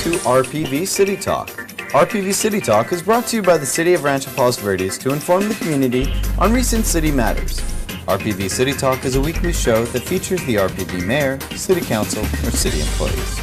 to RPV City Talk. RPV City Talk is brought to you by the City of Rancho Palos Verdes to inform the community on recent city matters. RPV City Talk is a weekly show that features the RPV Mayor, City Council, or City employees.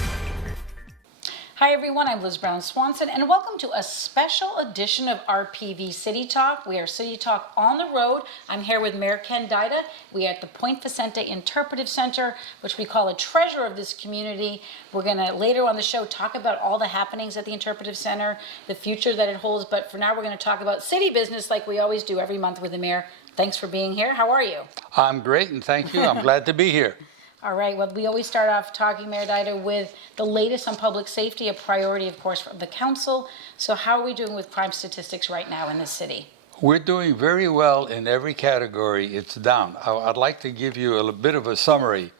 Hi everyone, I'm Liz Brown Swanson, and welcome to a special edition of RPV City Talk. We are City Talk on the road. I'm here with Mayor Ken Dida. We are at the Point Vicente Interpretive Center, which we call a treasure of this community. We're going to later on the show talk about all the happenings at the Interpretive Center, the future that it holds, but for now we're going to talk about city business like we always do every month with the Mayor. Thanks for being here. How are you? I'm great, and thank you. I'm glad to be here. All right, well, we always start off talking, Mayor Dida, with the latest on public safety, a priority, of course, for the council. So how are we doing with crime statistics right now in the city? We're doing very well in every category. It's down. I'd like to give you a bit of a summary.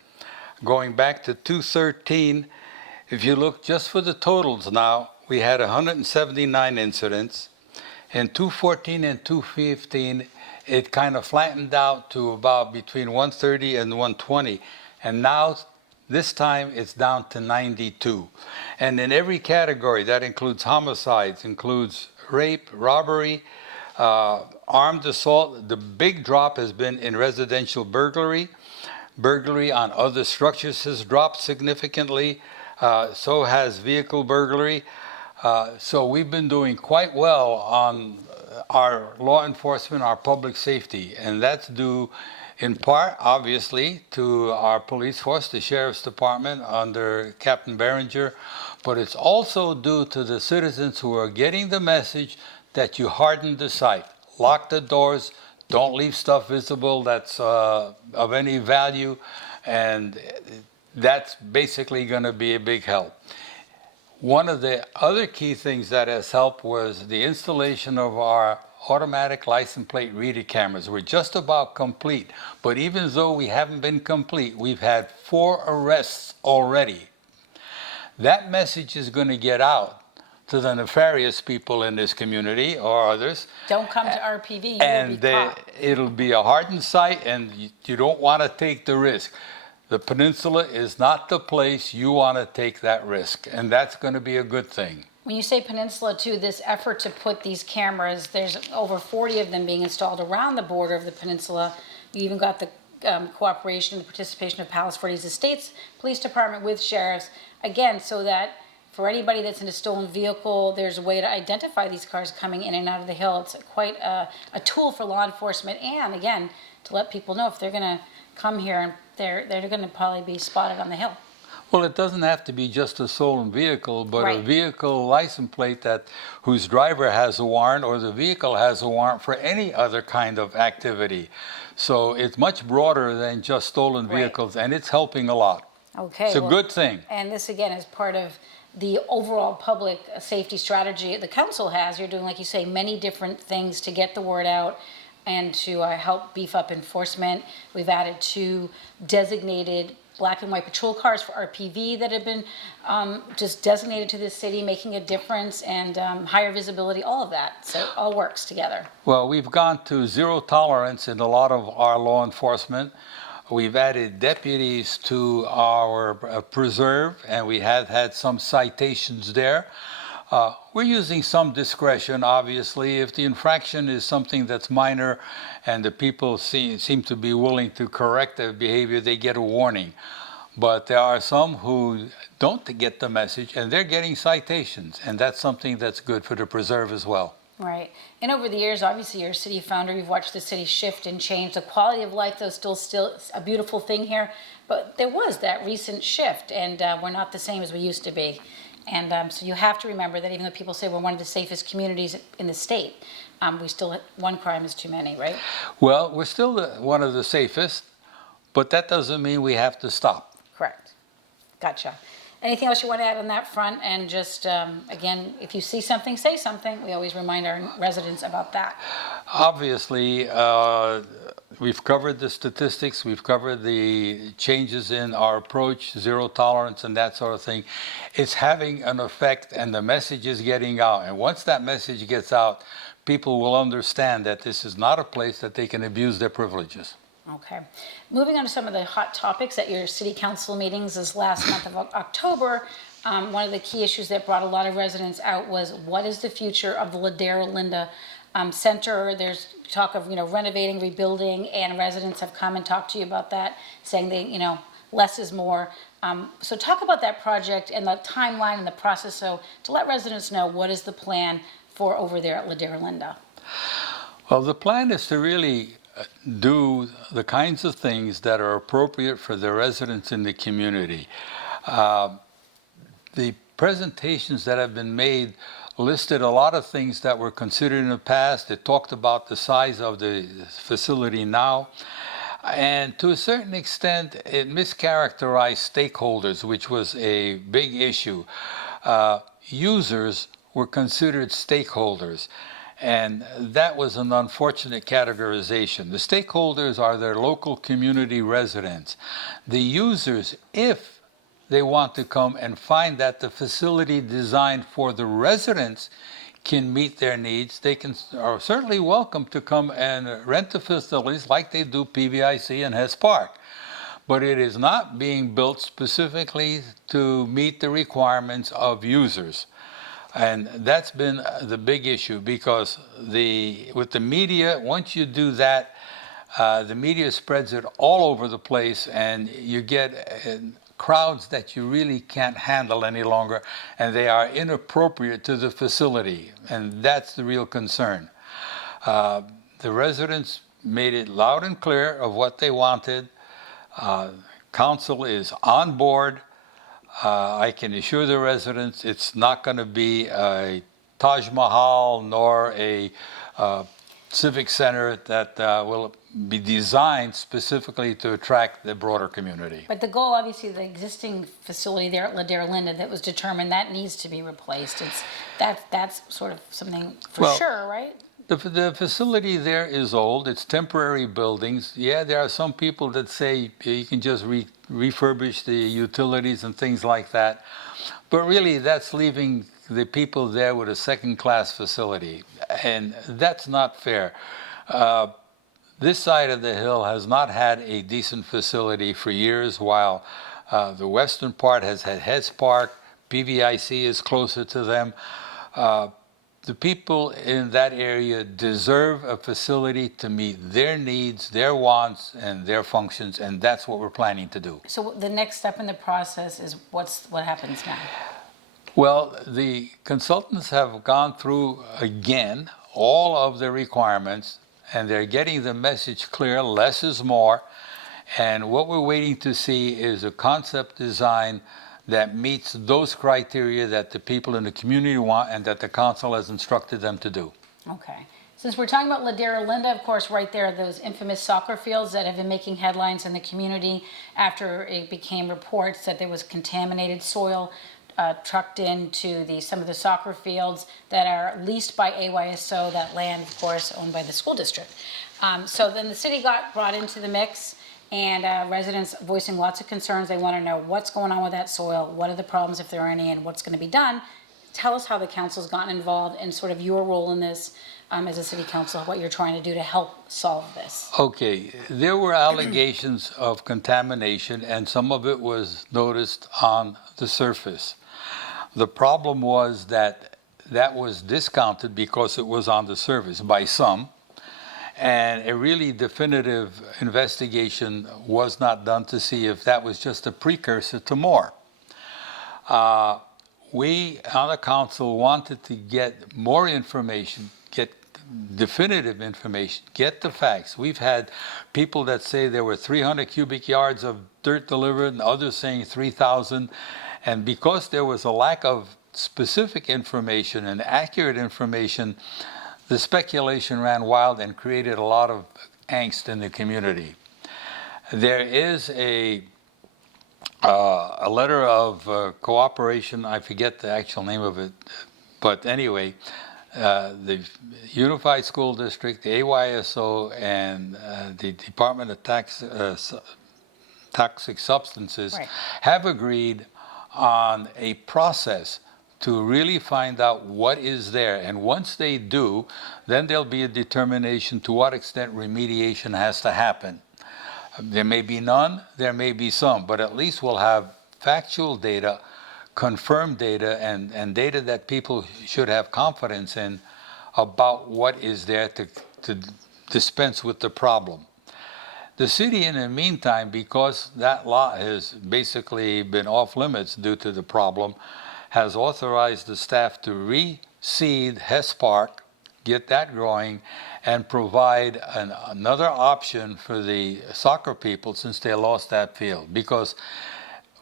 Going back to 2013, if you look just for the totals now, we had 179 incidents. In 2014 and 2015, it kind of flattened out to about between 130 and 120. And now, this time, it's down to 92. And in every category, that includes homicides, includes rape, robbery, armed assault. The big drop has been in residential burglary. Burglary on other structures has dropped significantly. So has vehicle burglary. So we've been doing quite well on our law enforcement, our public safety. And that's due in part, obviously, to our police force, the Sheriff's Department under Captain Berenger, but it's also due to the citizens who are getting the message that you harden the site. Lock the doors, don't leave stuff visible that's of any value, and that's basically going to be a big help. One of the other key things that has helped was the installation of our automatic license plate reader cameras. We're just about complete, but even though we haven't been complete, we've had 4 arrests already. That message is going to get out to the nefarious people in this community or others. Don't come to RPV, and it'll be a hardened site, and you don't want to take the risk. The peninsula is not the place you want to take that risk, and that's going to be a good thing. When you say peninsula too, this effort to put these cameras, there's over 40 of them being installed around the border of the peninsula. You even got the cooperation and the participation of Palos Verdes Estates Police Department with sheriffs, again, so that for anybody that's in a stolen vehicle, there's a way to identify these cars coming in and out of the hill. It's quite a tool for law enforcement, and again, to let people know if they're going to come here, and they're going to probably be spotted on the hill. Well, it doesn't have to be just a stolen vehicle, but right. A vehicle license plate whose driver has a warrant or the vehicle has a warrant for any other kind of activity. So it's much broader than just stolen vehicles, right. And it's helping a lot. Okay. It's a good thing. And this, again, is part of the overall public safety strategy the council has. You're doing, like you say, many different things to get the word out and to help beef up enforcement. We've added 2 designated black and white patrol cars for RPV that have been just designated to this city, making a difference, and higher visibility, all of that. So it all works together. Well, we've gone to zero tolerance in a lot of our law enforcement. We've added deputies to our preserve, and we have had some citations there. We're using some discretion, obviously. If the infraction is something that's minor and the people seem to be willing to correct their behavior, they get a warning. But there are some who don't get the message, and they're getting citations, and that's something that's good for the preserve as well. Right. And over the years, obviously, you're a city founder. You've watched the city shift and change. The quality of life, though, still a beautiful thing here. But there was that recent shift, and we're not the same as we used to be. And so you have to remember that even though people say we're one of the safest communities in the state, we still, one crime is too many, right? Well, we're still one of the safest, but that doesn't mean we have to stop. Correct. Gotcha. Anything else you want to add on that front? And just, again, if you see something, say something. We always remind our residents about that. Obviously, we've covered the statistics, we've covered the changes in our approach, zero tolerance and that sort of thing. It's having an effect, and the message is getting out. And once that message gets out, people will understand that this is not a place that they can abuse their privileges. Okay. Moving on to some of the hot topics at your city council meetings this last month of October, one of the key issues that brought a lot of residents out was what is the future of the Ladera Linda Center? There's talk of, renovating, rebuilding, and residents have come and talked to you about that, saying they, less is more. So talk about that project and the timeline and the process, so to let residents know what is the plan for over there at Ladera Linda. Well, the plan is to really do the kinds of things that are appropriate for the residents in the community. The presentations that have been made listed a lot of things that were considered in the past. It talked about the size of the facility now. And to a certain extent, it mischaracterized stakeholders, which was a big issue. Users were considered stakeholders, and that was an unfortunate categorization. The stakeholders are their local community residents. The users, if they want to come and find that the facility designed for the residents can meet their needs, they are certainly welcome to come and rent the facilities like they do PVIC and Hess Park. But it is not being built specifically to meet the requirements of users. And that's been the big issue, because with the media, once you do that, the media spreads it all over the place, and you get crowds that you really can't handle any longer, and they are inappropriate to the facility, and that's the real concern. The residents made it loud and clear of what they wanted. Council is on board. I can assure the residents it's not going to be a Taj Mahal nor a civic center that will be designed specifically to attract the broader community. But the goal, obviously, the existing facility there at Ladera Linda that was determined, that needs to be replaced. That's sort of something for sure, right? The facility there is old. It's temporary buildings. Yeah, there are some people that say you can just refurbish the utilities and things like that. But really, that's leaving the people there with a second-class facility, and that's not fair. This side of the hill has not had a decent facility for years, while the western part has had Hess Park. PVIC is closer to them. The people in that area deserve a facility to meet their needs, their wants, and their functions, and that's what we're planning to do. So the next step in the process is what happens now? Well, the consultants have gone through again all of the requirements, and they're getting the message clear: less is more. And what we're waiting to see is a concept design that meets those criteria that the people in the community want and that the council has instructed them to do. Okay. Since we're talking about Ladera Linda, of course, right there, those infamous soccer fields that have been making headlines in the community after it became reports that there was contaminated soil trucked into some of the soccer fields that are leased by AYSO, that land, of course, owned by the school district. So then the city got brought into the mix, and residents voicing lots of concerns. They want to know what's going on with that soil, what are the problems, if there are any, and what's going to be done. Tell us how the council's gotten involved and sort of your role in this as a city council, what you're trying to do to help solve this. Okay, there were allegations of contamination, and some of it was noticed on the surface. The problem was that was discounted because it was on the surface by some, and a really definitive investigation was not done to see if that was just a precursor to more. We on the council wanted to get more information, get definitive information, get the facts. We've had people that say there were 300 cubic yards of dirt delivered, and others saying 3,000. And because there was a lack of specific information and accurate information, the speculation ran wild and created a lot of angst in the community. There is a letter of cooperation, I forget the actual name of it, but anyway, the Unified School District, the AYSO, and the Department of Toxic Substances have agreed on a process to really find out what is there. And once they do, then there'll be a determination to what extent remediation has to happen. There may be none, there may be some, but at least we'll have factual data confirmed data and data that people should have confidence in about what is there to dispense with the problem. The city, in the meantime, because that lot has basically been off limits due to the problem, has authorized the staff to reseed Hess Park, get that growing, and provide another option for the soccer people since they lost that field. Because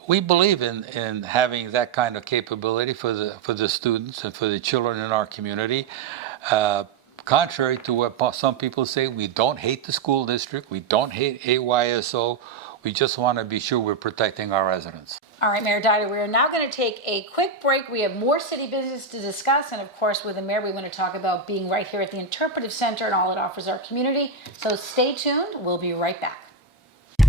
we believe in having that kind of capability for the students and for the children in our community. Contrary to what some people say, we don't hate the school district, we don't hate AYSO, we just want to be sure we're protecting our residents. All right, Mayor Dida, we are now going to take a quick break. We have more city business to discuss, and of course, with the mayor, we want to talk about being right here at the Interpretive Center and all it offers our community. So stay tuned, we'll be right back.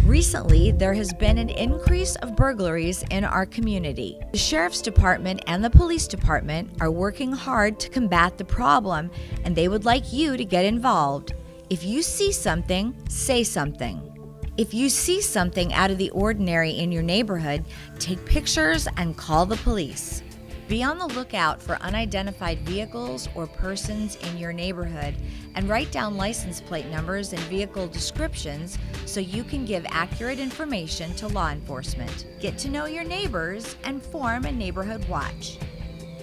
Recently, there has been an increase of burglaries in our community. The Sheriff's Department and the Police Department are working hard to combat the problem, and they would like you to get involved. If you see something, say something. If you see something out of the ordinary in your neighborhood, take pictures and call the police. Be on the lookout for unidentified vehicles or persons in your neighborhood and write down license plate numbers and vehicle descriptions so you can give accurate information to law enforcement. Get to know your neighbors and form a neighborhood watch.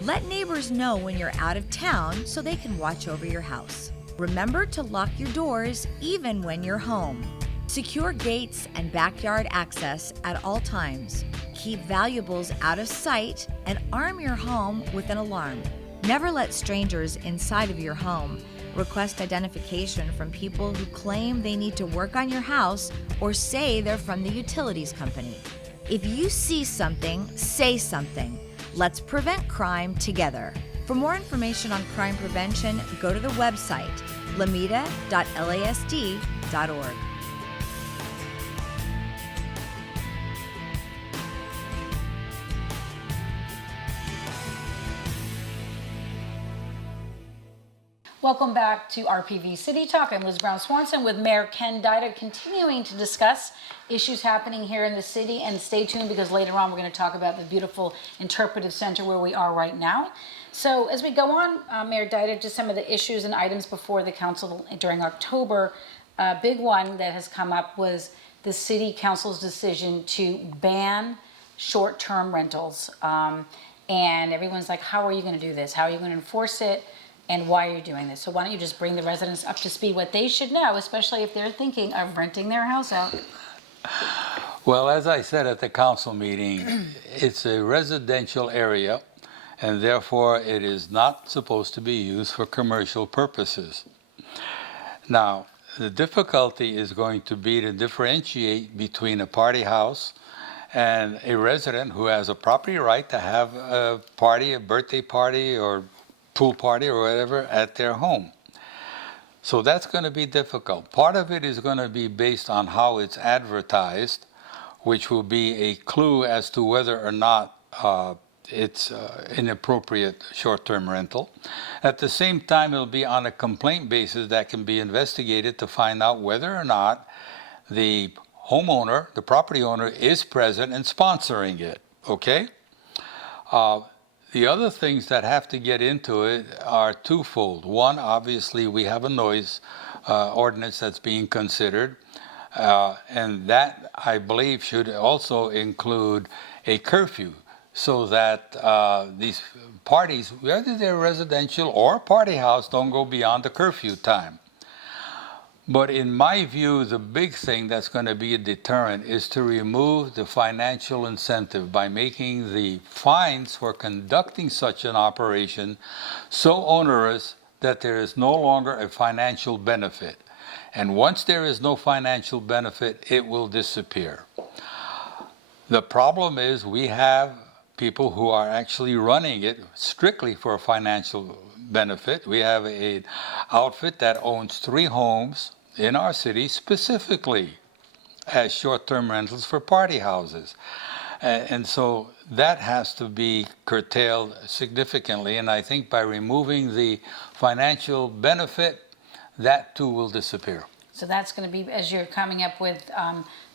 Let neighbors know when you're out of town so they can watch over your house. Remember to lock your doors even when you're home. Secure gates and backyard access at all times. Keep valuables out of sight and arm your home with an alarm. Never let strangers inside of your home. Request identification from people who claim they need to work on your house or say they're from the utilities company. If you see something, say something. Let's prevent crime together. For more information on crime prevention, go to the website lameda.lasd.org. Welcome back to RPV City Talk. I'm Liz Brown Swanson with Mayor Ken Dida, continuing to discuss issues happening here in the city. And stay tuned because later on we're going to talk about the beautiful Interpretive Center where we are right now. So as we go on, Mayor Dida, just some of the issues and items before the council during October. A big one that has come up was the city council's decision to ban short-term rentals. And everyone's like, how are you going to do this? How are you going to enforce it? And why are you doing this? So why don't you just bring the residents up to speed what they should know, especially if they're thinking of renting their house out. Well, as I said at the council meeting, it's a residential area, and therefore it is not supposed to be used for commercial purposes. Now, the difficulty is going to be to differentiate between a party house and a resident who has a property right to have a party, a birthday party, or pool party or whatever at their home. So that's going to be difficult. Part of it is going to be based on how it's advertised, which will be a clue as to whether or not it's inappropriate short-term rental. At the same time, it'll be on a complaint basis that can be investigated to find out whether or not the homeowner, the property owner, is present and sponsoring it, okay? The other things that have to get into it are twofold. One, obviously, we have a noise ordinance that's being considered, and that, I believe, should also include a curfew so that these parties, whether they're residential or party house, don't go beyond the curfew time. But in my view, the big thing that's going to be a deterrent is to remove the financial incentive by making the fines for conducting such an operation so onerous that there is no longer a financial benefit. And once there is no financial benefit, it will disappear. The problem is we have people who are actually running it strictly for a financial benefit. We have an outfit that owns 3 homes in our city specifically as short-term rentals for party houses. And so that has to be curtailed significantly. And I think by removing the financial benefit, that too will disappear. So that's going to be, as you're coming up with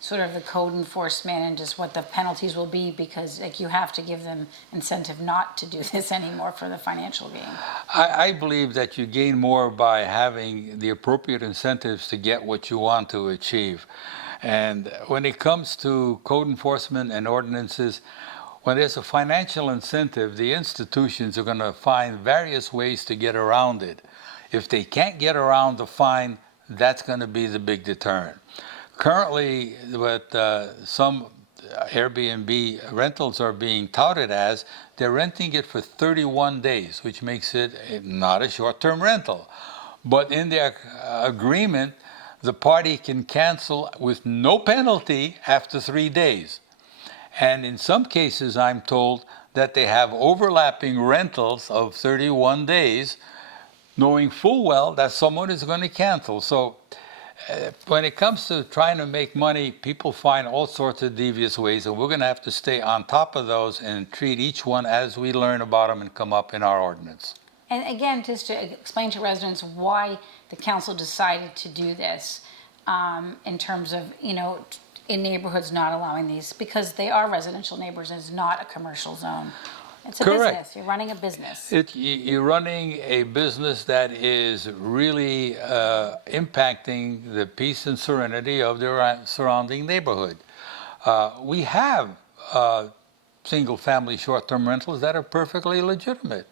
sort of the code enforcement and just what the penalties will be, because like you have to give them incentive not to do this anymore for the financial gain. I believe that you gain more by having the appropriate incentives to get what you want to achieve. And when it comes to code enforcement and ordinances, when there's a financial incentive, the institutions are going to find various ways to get around it. If they can't get around the fine, that's going to be the big deterrent. Currently, what some Airbnb rentals are being touted as, they're renting it for 31 days, which makes it not a short-term rental. But in their agreement, the party can cancel with no penalty after 3 days. And in some cases, I'm told that they have overlapping rentals of 31 days, knowing full well that someone is going to cancel. So when it comes to trying to make money, people find all sorts of devious ways, and we're going to have to stay on top of those and treat each one as we learn about them and come up in our ordinance. And again, just to explain to residents why the council decided to do this in terms of, you know, in neighborhoods not allowing these, because they are residential neighborhoods and it's not a commercial zone. It's a Correct. business. You're running a business. You're running a business that is really impacting the peace and serenity of the surrounding neighborhood. We have single-family short-term rentals that are perfectly legitimate.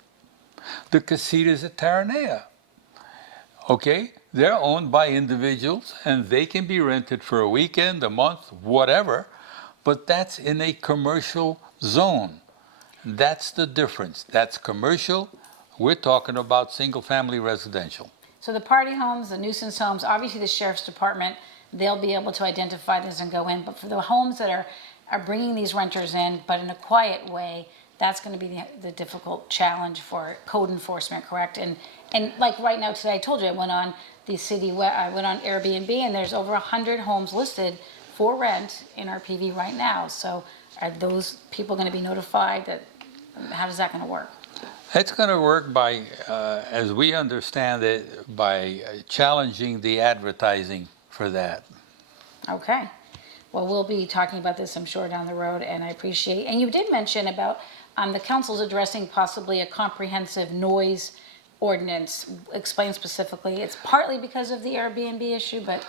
The casitas at Terranea, okay? They're owned by individuals, and they can be rented for a weekend, a month, whatever, but that's in a commercial zone. That's the difference. That's commercial. We're talking about single-family residential. So the party homes, the nuisance homes, obviously the sheriff's department, they'll be able to identify this and go in. But for the homes that are bringing these renters in, but in a quiet way, that's going to be the difficult challenge for code enforcement, correct? And like right now today, I told you I went on I went on Airbnb, and there's over 100 homes listed for rent in Rpv right now. So are those people going to be notified? How is that going to work? It's going to work by, as we understand it, by challenging the advertising for that. Okay. Well, we'll be talking about this, I'm sure, down the road, and I appreciate. And you did mention about the council's addressing possibly a comprehensive noise ordinance. Explain specifically. It's partly because of the Airbnb issue, but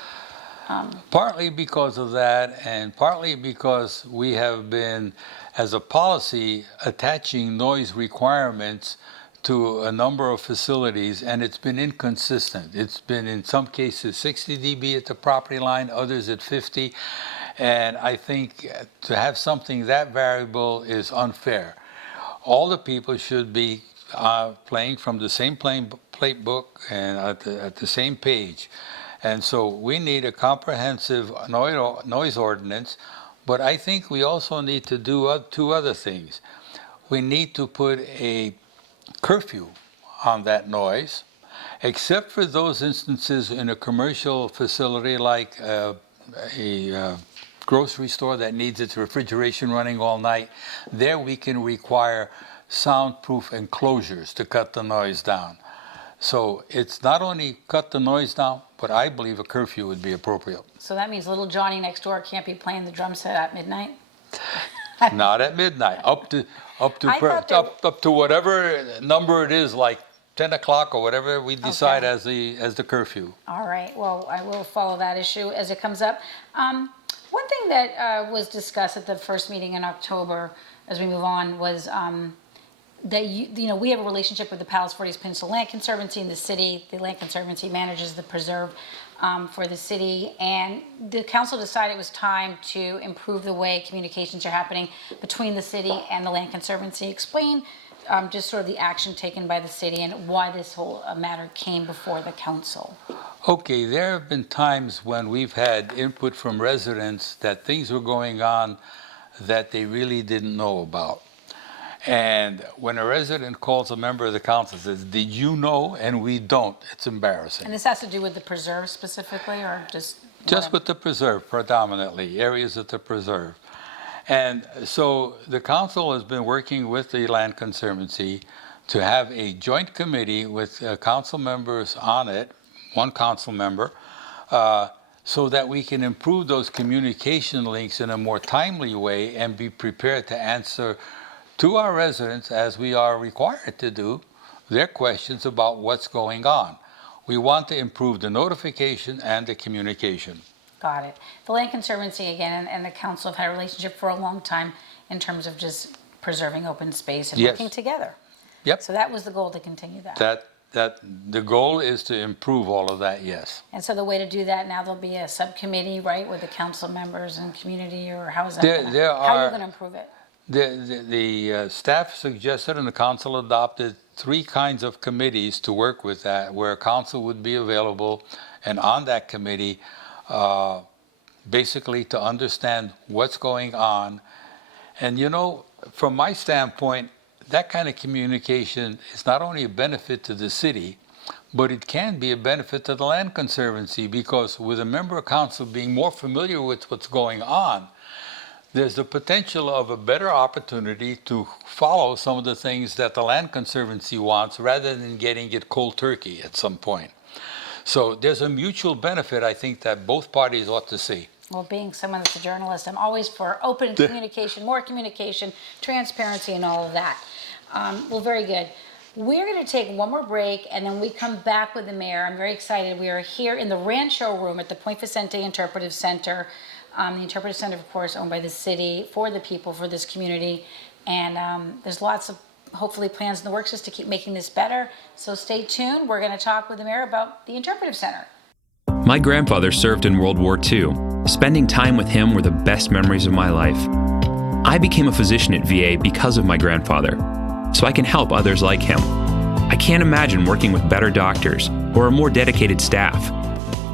partly because of that, and partly because we have been, as a policy, attaching noise requirements to a number of facilities, and it's been inconsistent. It's been, in some cases, 60 dB at the property line, others at 50, and I think to have something that variable is unfair. All the people should be playing from the same plate book and at the same page. And so we need a comprehensive noise ordinance, but I think we also need to do two other things. We need to put a curfew on that noise, except for those instances in a commercial facility like a grocery store that needs its refrigeration running all night. There we can require soundproof enclosures to cut the noise down. So it's not only cut the noise down, but I believe a curfew would be appropriate. so that means little Johnny next door can't be playing the drum set at midnight? Not at midnight, up to whatever number it is, like 10 o'clock or whatever we decide as the curfew. All right, well, I will follow that issue as it comes up. One thing that was discussed at the first meeting in October, as we move on, was that we have a relationship with the Palos Verdes Peninsula Land Conservancy in the city. The Land Conservancy manages the preserve for the city, and the council decided it was time to improve the way communications are happening between the city and the Land Conservancy. Explain just sort of the action taken by the city and why this whole matter came before the council. Okay, there have been times when we've had input from residents that things were going on that they really didn't know about. And when a resident calls a member of the council and says, "Did you know?" and we don't, it's embarrassing. And this has to do with the preserve specifically, or just? Just with the preserve predominantly, areas of the preserve. And so the council has been working with the Land Conservancy to have a joint committee with council members on it, one council member, so that we can improve those communication links in a more timely way and be prepared to answer to our residents, as we are required to do, their questions about what's going on. We want to improve the notification and the communication. Got it. The Land Conservancy, again, and the council have had a relationship for a long time in terms of just preserving open space and Yes. working together. Yep. So that was the goal, to continue that. That the goal is to improve all of that, yes. And so the way to do that, now there'll be a subcommittee, right, with the council members and community, or how is that how are you going to improve it? The staff suggested and the council adopted 3 kinds of committees to work with that, where council would be available and on that committee, basically to understand what's going on. And you know, from my standpoint, that kind of communication is not only a benefit to the city, but it can be a benefit to the Land Conservancy, because with a member of council being more familiar with what's going on, there's the potential of a better opportunity to follow some of the things that the Land Conservancy wants, rather than getting it cold turkey at some point. So there's a mutual benefit, I think, that both parties ought to see. Well, being someone that's a journalist, I'm always for open communication, more communication, transparency, and all of that. Well, very good. We're going to take one more break, and then we come back with the mayor. I'm very excited. We are here in the Rancho Room at the Point Vicente Interpretive Center. The Interpretive Center, of course, owned by the city, for the people, for this community. And there's lots of, hopefully, plans in the works just to keep making this better. So stay tuned. We're going to talk with the mayor about the Interpretive Center. My grandfather served in World War II. Spending time with him were the best memories of my life. I became a physician at VA because of my grandfather, so I can help others like him. I can't imagine working with better doctors or a more dedicated staff.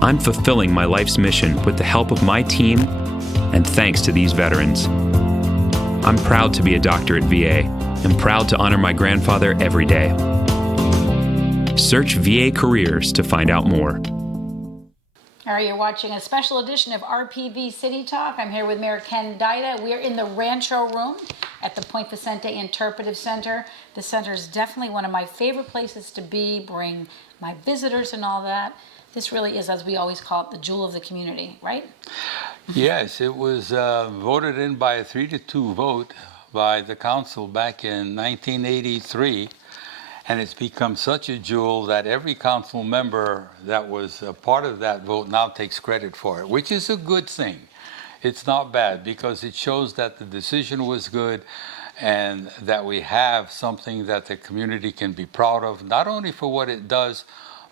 I'm fulfilling my life's mission with the help of my team and thanks to these veterans. I'm proud to be a doctor at VA and proud to honor my grandfather every day. Search VA Careers to find out more. All right, you're watching a special edition of RPV City Talk. I'm here with Mayor Ken Dida. We're in the Rancho Room at the Point Vicente Interpretive Center. The center is definitely one of my favorite places to be, bring my visitors and all that. This really is, as we always call it, the jewel of the community, right? Yes, it was voted in by a 3-2 vote by the council back in 1983. And it's become such a jewel that every council member that was a part of that vote now takes credit for it, which is a good thing. It's not bad, because it shows that the decision was good and that we have something that the community can be proud of, not only for what it does,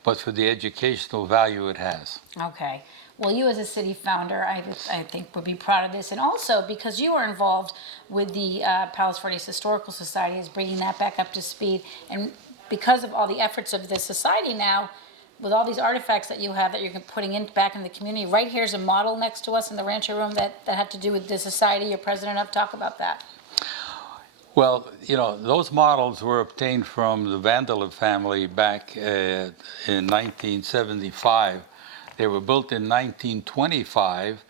but for the educational value it has. Okay. Well, you as a city founder, I think, would be proud of this. And also because you are involved with the Palos Verdes Historical Society, is bringing that back up to speed. And because of all the efforts of the society now, with all these artifacts that you have that you're putting in back in the community, right here's a model next to us in the Rancho Room that had to do with the society you're president of. Talk about that. Well, you know, those models were obtained from the Vandelip family back in 1975. They were built in 1925,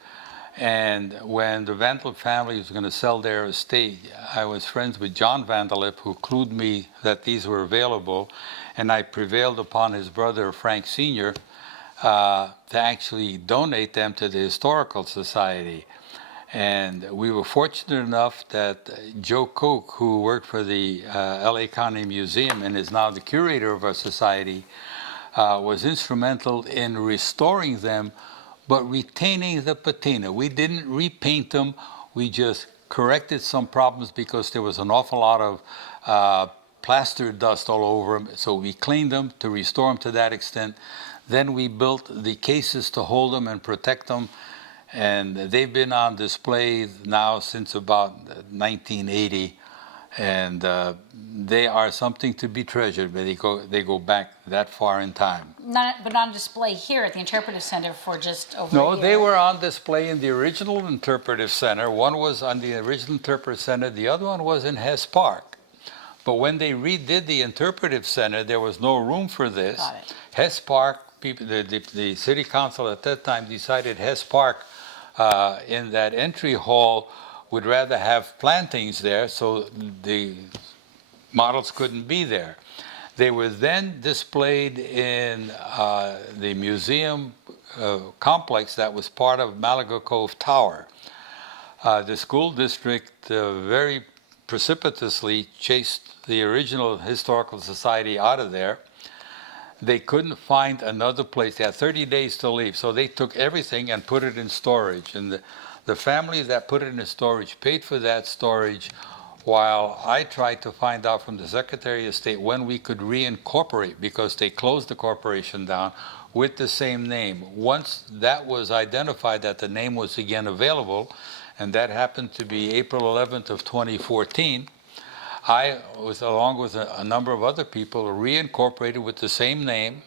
and when the Vandelip family was going to sell their estate, I was friends with John Vandelip, who clued me that these were available, and I prevailed upon his brother, Frank Sr., to actually donate them to the Historical Society. And we were fortunate enough that Joe Koch, who worked for the LA County Museum and is now the curator of our society, was instrumental in restoring them, but retaining the patina. We didn't repaint them, we just corrected some problems because there was an awful lot of plaster dust all over them. So we cleaned them to restore them to that extent. Then we built the cases to hold them and protect them. And they've been on display now since about 1980, and they are something to be treasured. But they go back that far in time. But on display here at the Interpretive Center for just over a No, year. they were on display in the original Interpretive Center. One was on the original Interpretive Center. The other one was in Hess Park. But when they redid the Interpretive Center, there was no room for this. Got it. Hess Park, people, the city council at that time decided Hess Park in that entry hall would rather have plantings there, so the models couldn't be there. They were then displayed in the museum complex that was part of Malaga Cove Tower. The school district very precipitously chased the original Historical Society out of there. They couldn't find another place. They had 30 days to leave, so they took everything and put it in storage. And the family that put it in storage paid for that storage, while I tried to find out from the Secretary of State when we could reincorporate, because they closed the corporation down with the same name. Once that was identified that the name was again available, and that happened to be April 11th of 2014, I was, along with a number of other people, reincorporated with the same name.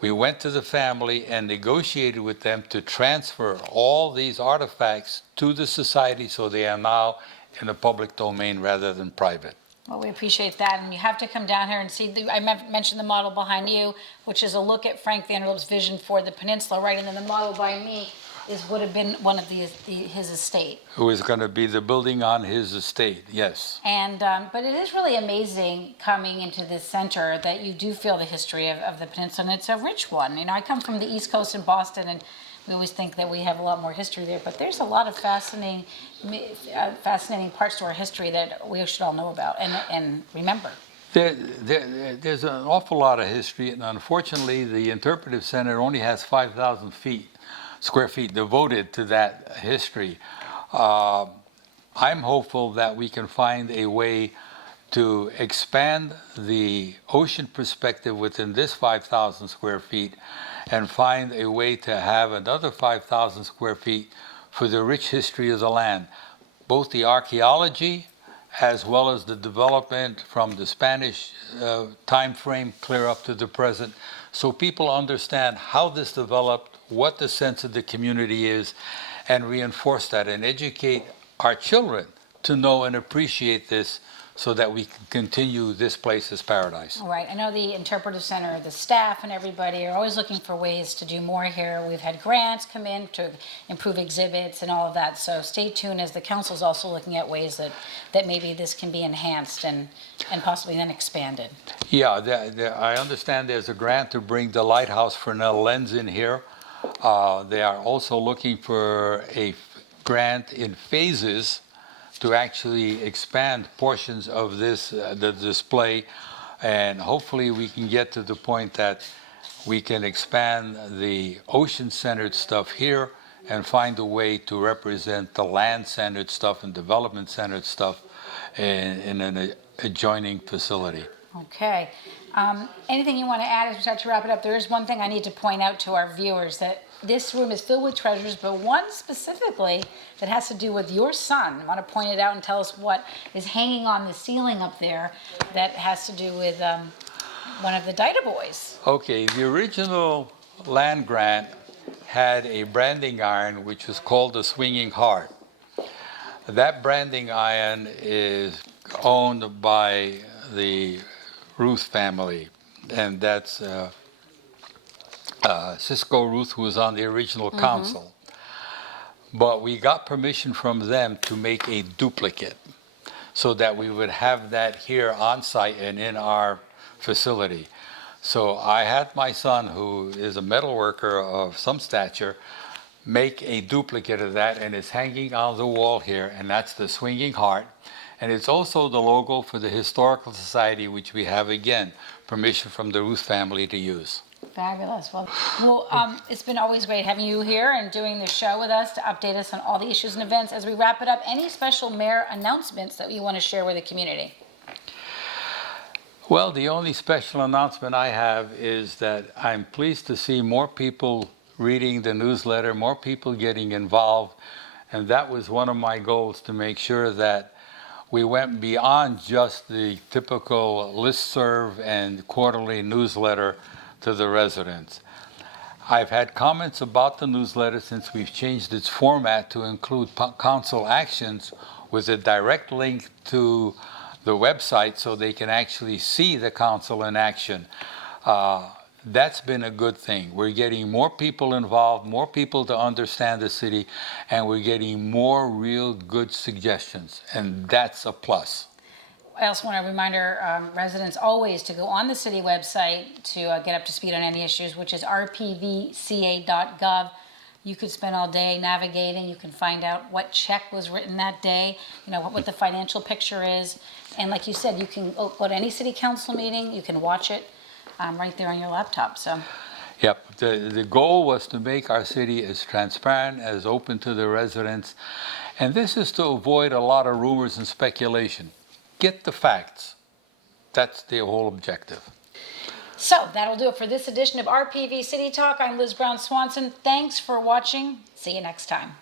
We went to the family and negotiated with them to transfer all these artifacts to the society, so they are now in the public domain rather than private. Well, we appreciate that, and you have to come down here and see. I mentioned the model behind you, which is a look at Frank Vanderlip's vision for the peninsula, right? And then the model by me would have been one of his estate. Who is going to be the building on his estate, yes. And but it is really amazing coming into this center that you do feel the history of the peninsula, and it's a rich one. You know, I come from the East Coast in Boston, and we always think that we have a lot more history there, but there's a lot of fascinating parts to our history that we should all know about and remember. There's an awful lot of history, and unfortunately, the Interpretive Center only has 5,000 square feet devoted to that history. I'm hopeful that we can find a way to expand the ocean perspective within this 5,000 square feet and find a way to have another 5,000 square feet for the rich history of the land, both the archaeology as well as the development from the Spanish time frame clear up to the present, so people understand how this developed, what the sense of the community is, and reinforce that and educate our children to know and appreciate this so that we can continue this place as paradise. Right. I know the Interpretive Center, the staff and everybody are always looking for ways to do more here. We've had grants come in to improve exhibits and all of that. So stay tuned as the council's also looking at ways that maybe this can be enhanced and possibly then expanded. Yeah, I understand there's a grant to bring the Lighthouse Fresnel lens in here. They are also looking for a grant in phases to actually expand portions of this, the display, and hopefully we can get to the point that we can expand the ocean-centered stuff here and find a way to represent the land-centered stuff and development-centered stuff in an adjoining facility. Okay. Anything you want to add as we start to wrap it up? There is one thing I need to point out to our viewers, that this room is filled with treasures, but one specifically that has to do with your son. I want to point it out and tell us what is hanging on the ceiling up there that has to do with one of the Dida boys. Okay, the original land grant had a branding iron which was called the Swinging Heart. That branding iron is owned by the Ruth family, and that's Cisco Ruth, who was on the original council. But we got permission from them to make a duplicate so that we would have that here on site and in our facility. So I had my son, who is a metal worker of some stature, make a duplicate of that, and it's hanging on the wall here, and that's the Swinging Heart. And it's also the logo for the Historical Society, which we have, again, permission from the Ruth family to use. Fabulous. Well, it's been always great having you here and doing the show with us to update us on all the issues and events. As we wrap it up, any special mayor announcements that you want to share with the community? Well, the only special announcement I have is that I'm pleased to see more people reading the newsletter, more people getting involved, and that was one of my goals, to make sure that we went beyond just the typical listserv and quarterly newsletter to the residents. I've had comments about the newsletter since we've changed its format to include council actions with a direct link to the website so they can actually see the council in action. That's been a good thing. We're getting more people involved, more people to understand the city, and we're getting more real good suggestions, and that's a plus. I also want to remind our residents always to go on the city website to get up to speed on any issues, which is rpvca.gov. You could spend all day navigating. You can find out what check was written that day, what the financial picture is. And like you said, you can go to any city council meeting. You can watch it right there on your laptop. So. Yep, the goal was to make our city as transparent, as open to the residents. And this is to avoid a lot of rumors and speculation. Get the facts. That's the whole objective. So that'll do it for this edition of RPV City Talk. I'm Liz Brown Swanson. Thanks for watching. See you next time.